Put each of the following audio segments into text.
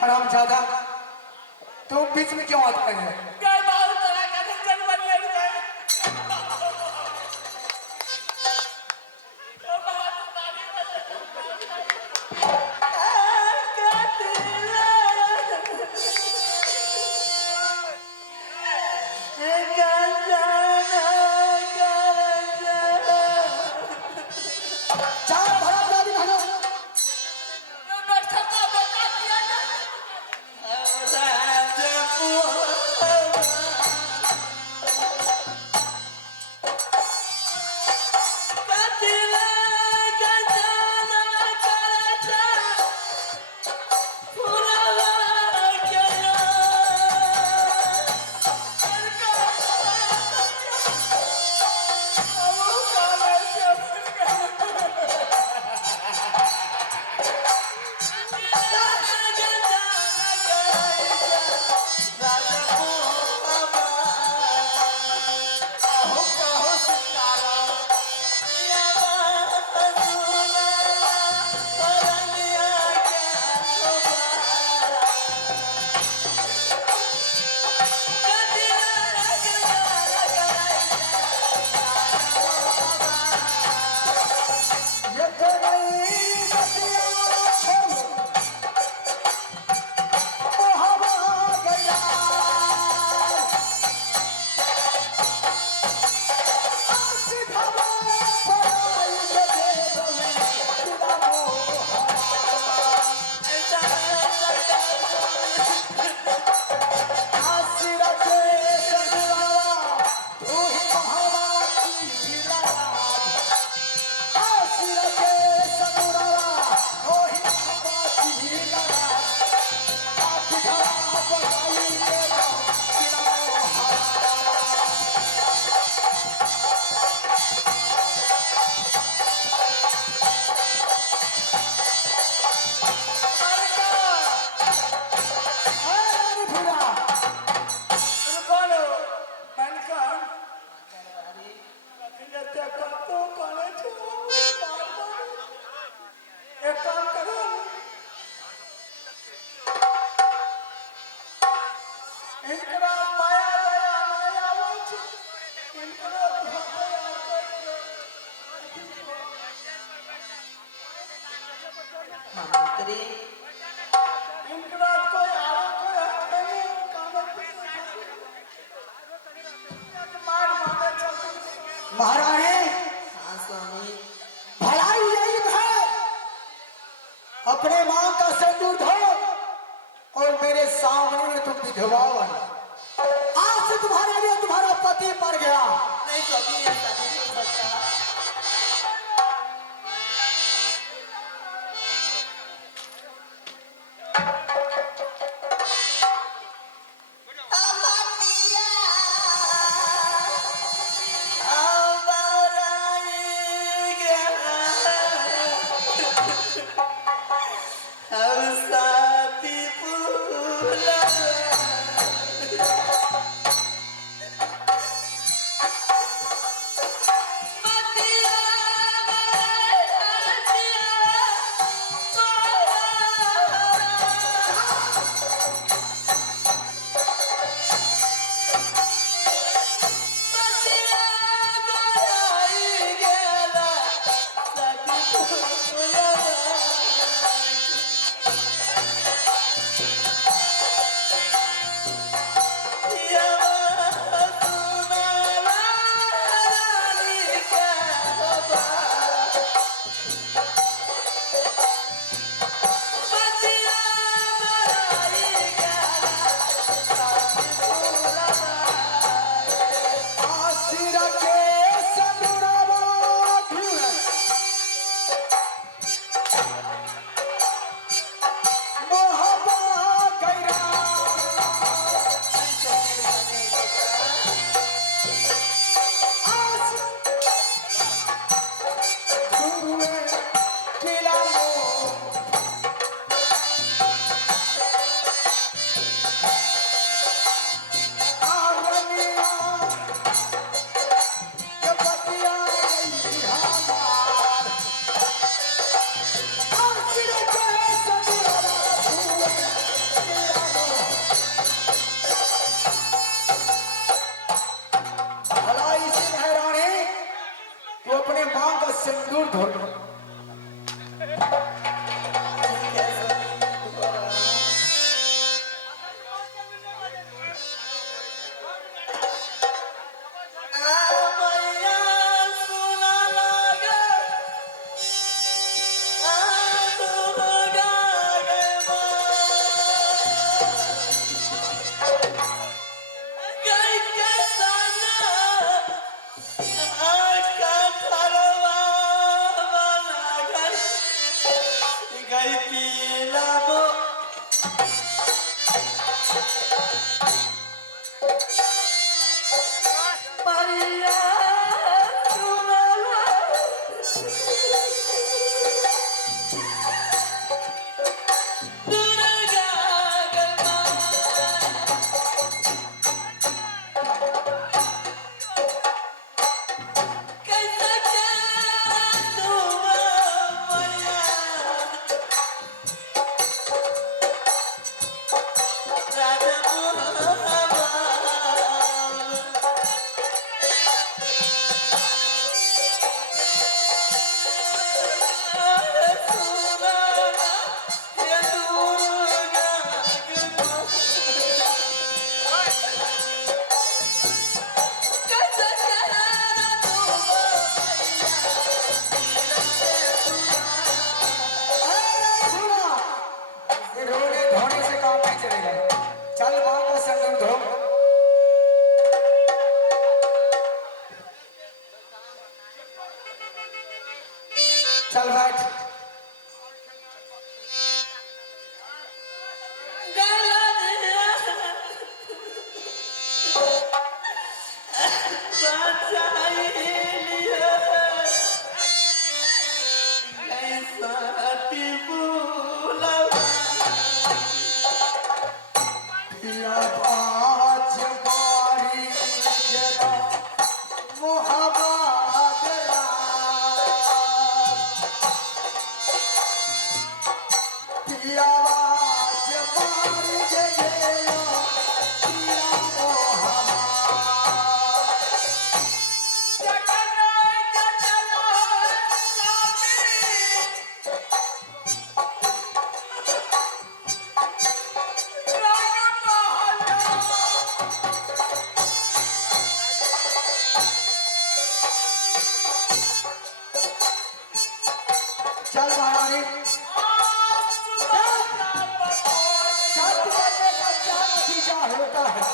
हरामजादा, तुम बीच में क्यों आते हैं? काय बाल तोरा कथन जन बनले रे ओ बात ताली तरी इनकरा कोई आरो कोई हटे कागज पे मार मारे चलते महारानी हाँ स्वामी भलाई यही है, अपने मां का सिंदूर धो और मेरे सामने में तुम विधवा बनो। आज से तुम्हारे लिए तुम्हारा पति मर गया। नहीं स्वामी ऐसा नहीं हो सकता सिंदूर धो चल बैठ। चल महारानी सत्य करने का क्या नतीजा होता है।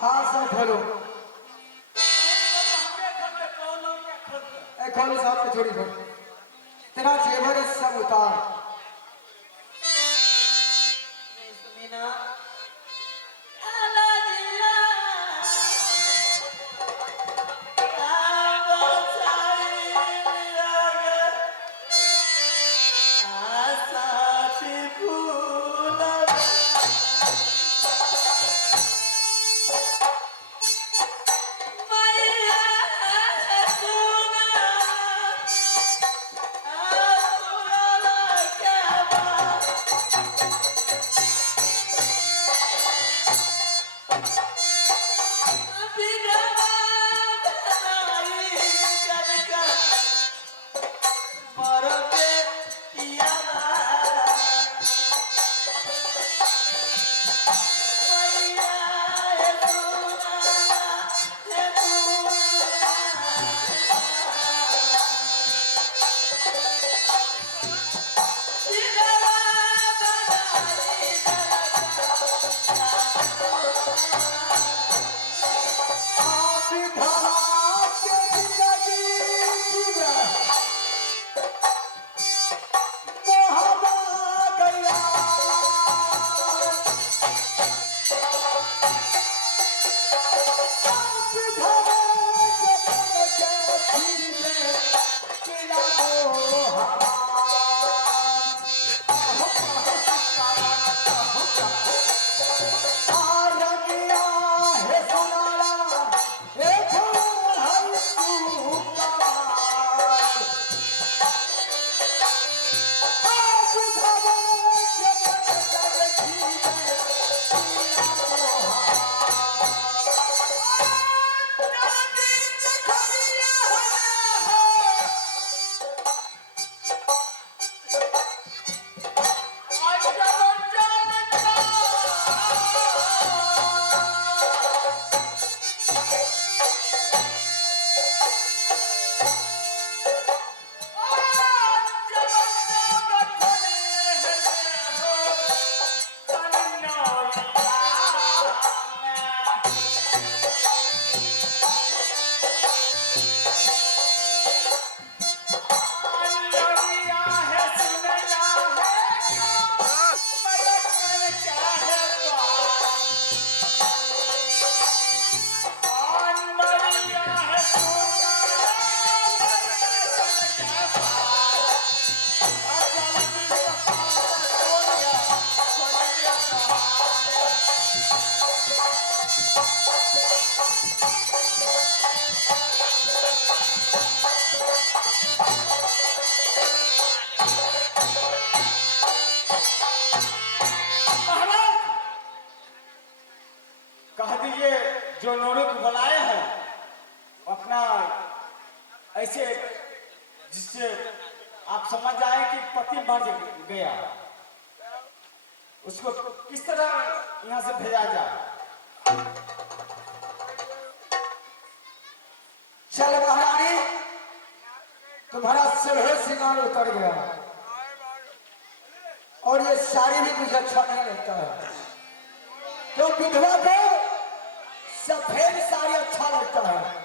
हाँ सब खोलो खोलो साहब ने छोड़ी खोलो तेरा जेवर सब उतार कह दीजिए जो नोरे को बुलाए हैं अपना ऐसे जिससे आप समझ आए कि पति मर गया उसको किस तरह यहाँ से भेजा जाए। चल महारानी तुम्हारा सिरहे सिंगार उतर गया और ये साड़ी भी कुछ अच्छा नहीं लगता है तो विधवा को सफेद साड़ी अच्छा लगता है।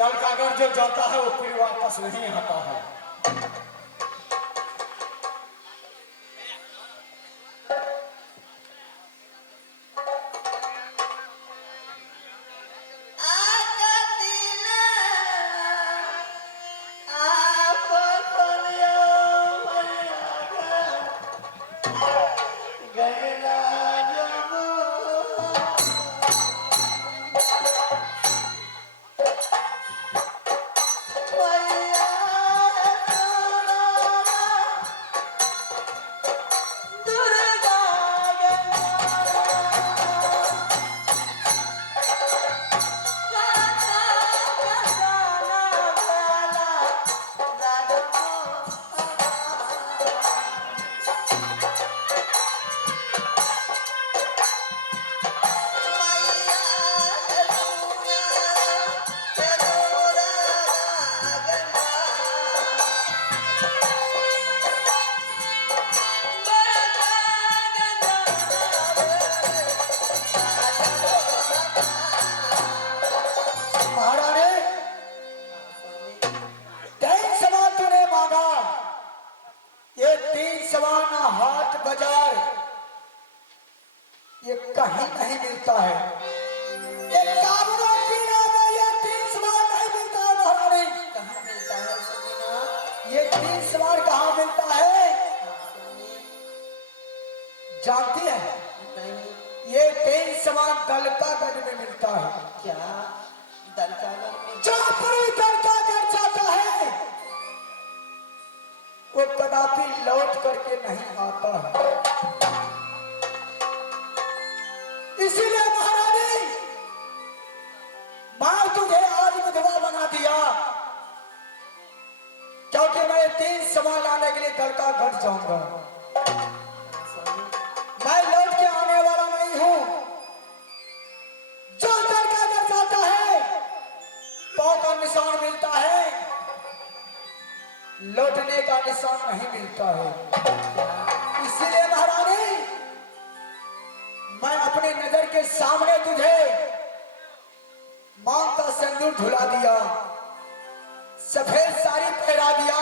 दल का अगर जो जाता है वो फिर वापस नहीं आता है। ये कहीं नहीं मिलता है। ये काबरों की राजा ये 3 सवार नहीं मिलता है महारानी। कहाँ मिलता है समीना? ये 3 सवार कहाँ मिलता है जानती है? नहीं। ये 3 सवार दलकागढ़ में मिलता है। क्या दलकागढ़ में? जहाँ पर भी दलकागढ़ जाता है वो कदापि लौट करके नहीं आता है। इसीलिए महारानी मैं तुझे आज विधवा बना दिया, क्योंकि मैं 3 सवाल लाने के लिए दलकागढ़ जाऊंगा। मैं लौट के आने वाला नहीं हूं। जो दलकागढ़ जाता है पांव का निशान मिलता है, लौटने का निशान नहीं मिलता है। इसीलिए महारानी मैं अपने नजर के सामने तुझे मांग का सिंदूर धुला दिया, सफेद साड़ी पहरा दिया।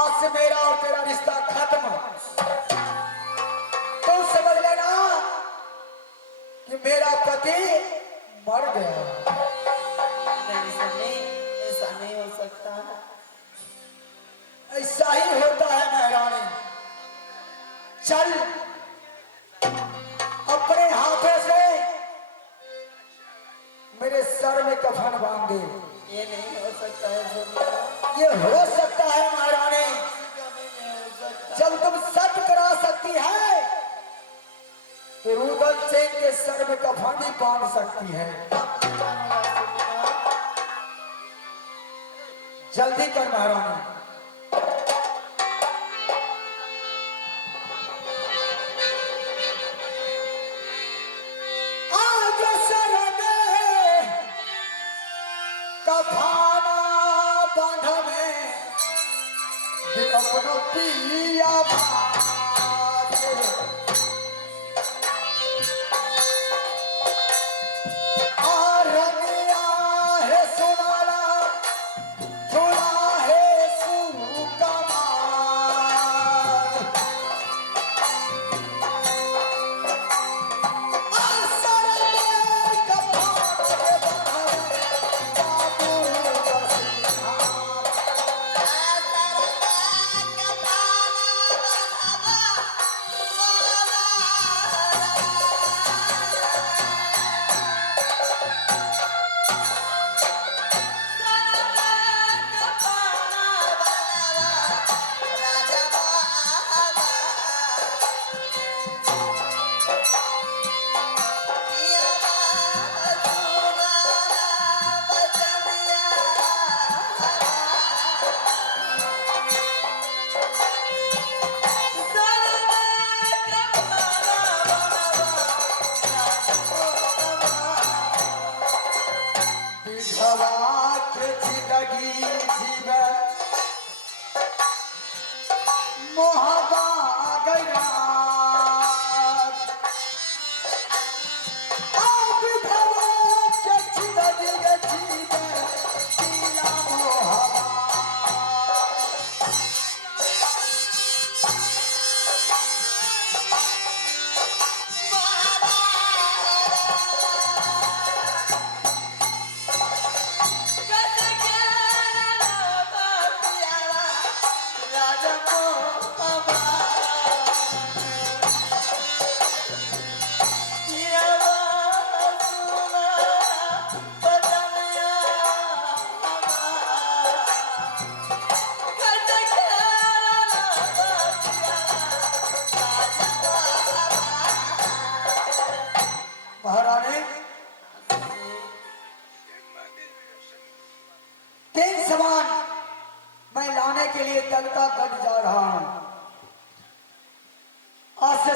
आज से मेरा और तेरा रिश्ता खत्म। तुम समझ लेना कि मेरा पति मर गया। नहीं सनी, ऐसा नहीं हो सकता है। ऐसा ही होता है महारानी। चल अपने हाथों से मेरे सर में कफन बांध दे। ये नहीं हो सकता है समीना। ये हो सकता है महारानी। कभी नहीं हो सकता। जब तुम सत्य करा सकती है तो रूबल सिंह के सर में कफन भी बांध सकती है। जल्दी कर महारानी। आज सर में कफाना बांध में ये अपनो पिया बात आ रंगिया है सुनाला थोड़ा है सुकमा का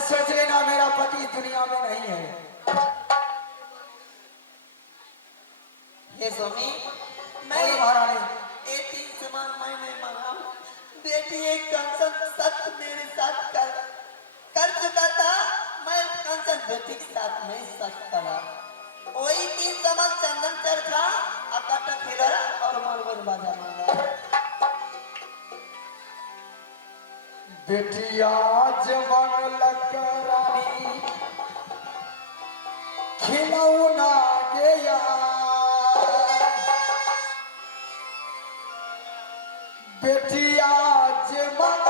सोच लेना मेरा पति इस दुनिया में नहीं है। हे स्वामी मैं बोलो महारानी। ये 3 सामान मैं नहीं मांगा। बेटी एक कंचन सत्य मेरे साथ कर चुका था। मैं कंचन बेटी के साथ नहीं सत्य करा। वही 3 सामान चंदन चरखा अकाटा खिला और मरवर बाजा मांगा। बेटिया जवान लकरानी खिलौना गया, बेटिया जवान